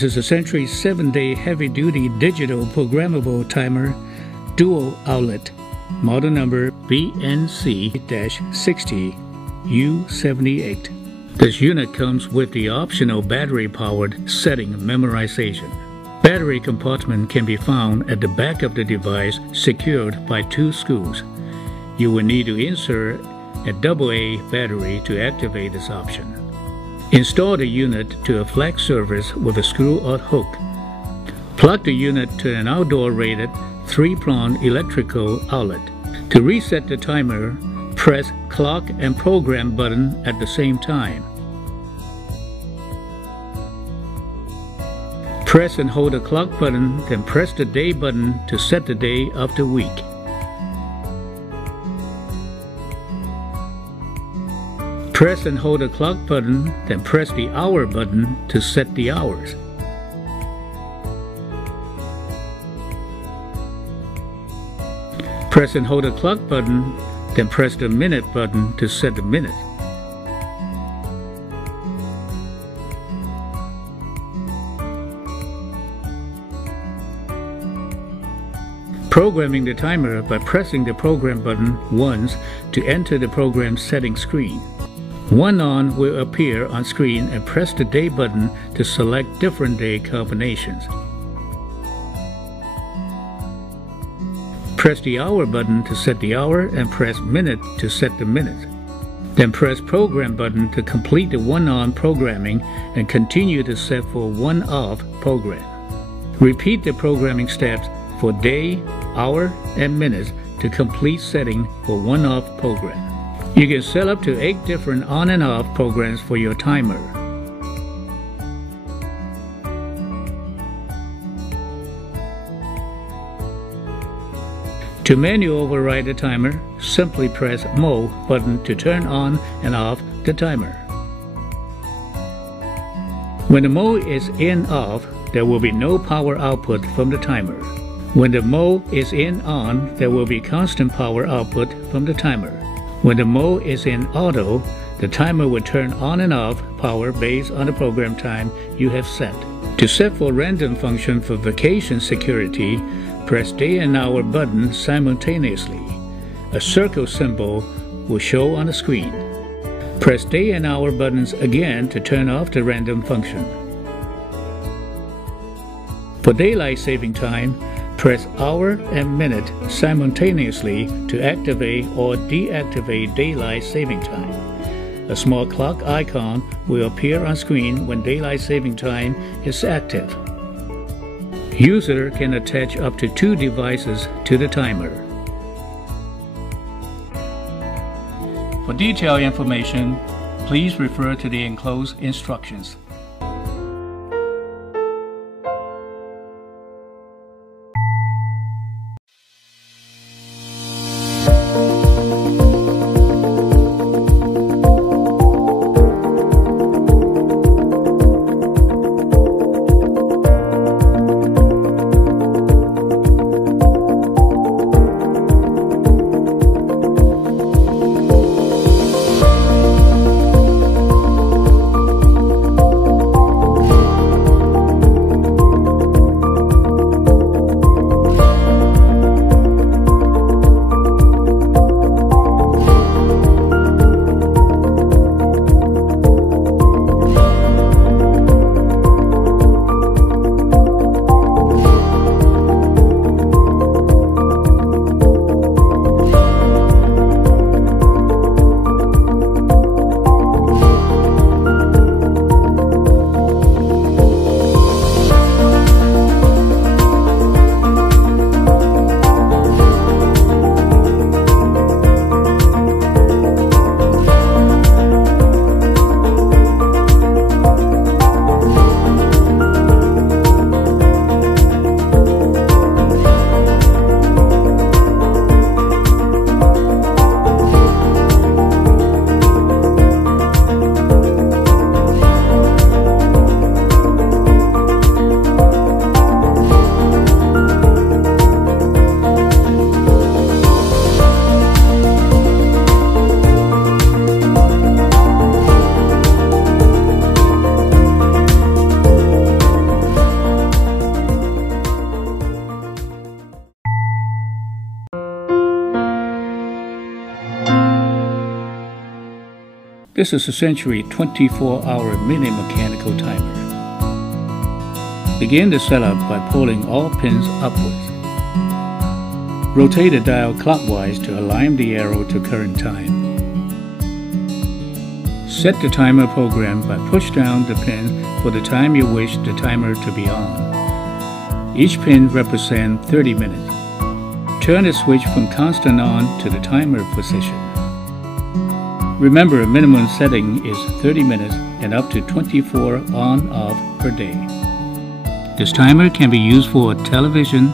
This is a Century 7-day heavy-duty digital programmable timer dual outlet, model number BNC-60U78. This unit comes with the optional battery-powered setting memorization. Battery compartment can be found at the back of the device, secured by 2 screws. You will need to insert a AA battery to activate this option. Install the unit to a flex surface with a screw-out hook. Plug the unit to an outdoor-rated 3-prong electrical outlet. To reset the timer, press clock and program button at the same time. Press and hold the clock button, then press the day button to set the day of the week. Press and hold the clock button, then press the hour button to set the hours. Press and hold the clock button, then press the minute button to set the minute. Programming the timer by pressing the program button once to enter the program settings screen. One on will appear on screen, and press the day button to select different day combinations. Press the hour button to set the hour and press minute to set the minute. Then press program button to complete the one-on programming and continue to set for one-off program. Repeat the programming steps for day, hour, and minutes to complete setting for one-off program. You can set up to 8 different on and off programs for your timer. To manually override the timer, simply press Mode button to turn on and off the timer. When the mode is in/off, there will be no power output from the timer. When the mode is in/on, there will be constant power output from the timer. When the mode is in auto, the timer will turn on and off power based on the program time you have set. To set for random function for vacation security, press day and hour button simultaneously. A circle symbol will show on the screen. Press day and hour buttons again to turn off the random function. For daylight saving time, press hour and minute simultaneously to activate or deactivate daylight saving time. A small clock icon will appear on screen when daylight saving time is active. User can attach up to 2 devices to the timer. For detailed information, please refer to the enclosed instructions. This is essentially a 24-hour mini mechanical timer. Begin the setup by pulling all pins upwards. Rotate the dial clockwise to align the arrow to current time. Set the timer program by push down the pin for the time you wish the timer to be on. Each pin represents 30 minutes. Turn the switch from constant on to the timer position. Remember, a minimum setting is 30 minutes and up to 24 on-off per day. This timer can be used for television,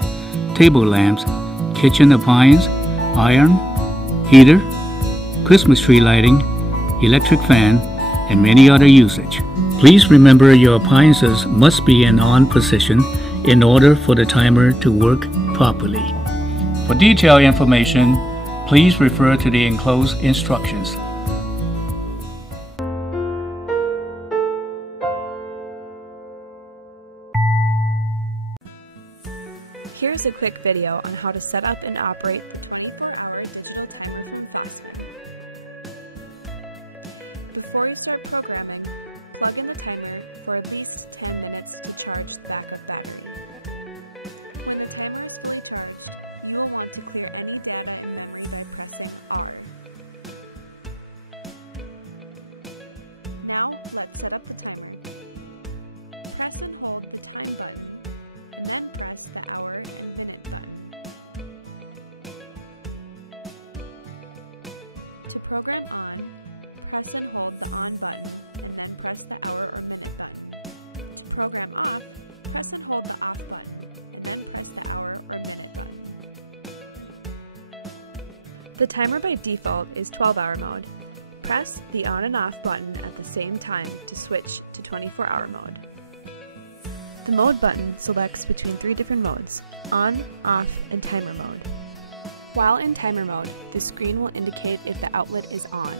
table lamps, kitchen appliance, iron, heater, Christmas tree lighting, electric fan, and many other usage. Please remember your appliances must be in on position in order for the timer to work properly. For detailed information, please refer to the enclosed instructions. Here's a quick video on how to set up and operate the 24-hour digital timer through TopFive. Before you start programming, plug in the timer for at least 10 minutes to charge the backup battery. When the timer is fully charged, you will want to clear any data in memory by pressing R. Now, let's set up the timer. Press and hold the time button, and then press the hour and minute button. To program on, press and hold the on button, and then press the hour or minute button. To program off, press and hold the off button, and then press the hour or minute button. The timer by default is 12-hour mode. Press the on and off button at the same time to switch to 24-hour mode. The mode button selects between 3 different modes: on, off, and timer mode. While in timer mode, the screen will indicate if the outlet is on.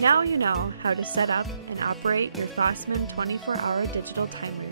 Now you know how to set up and operate your Fossman 24-hour digital timer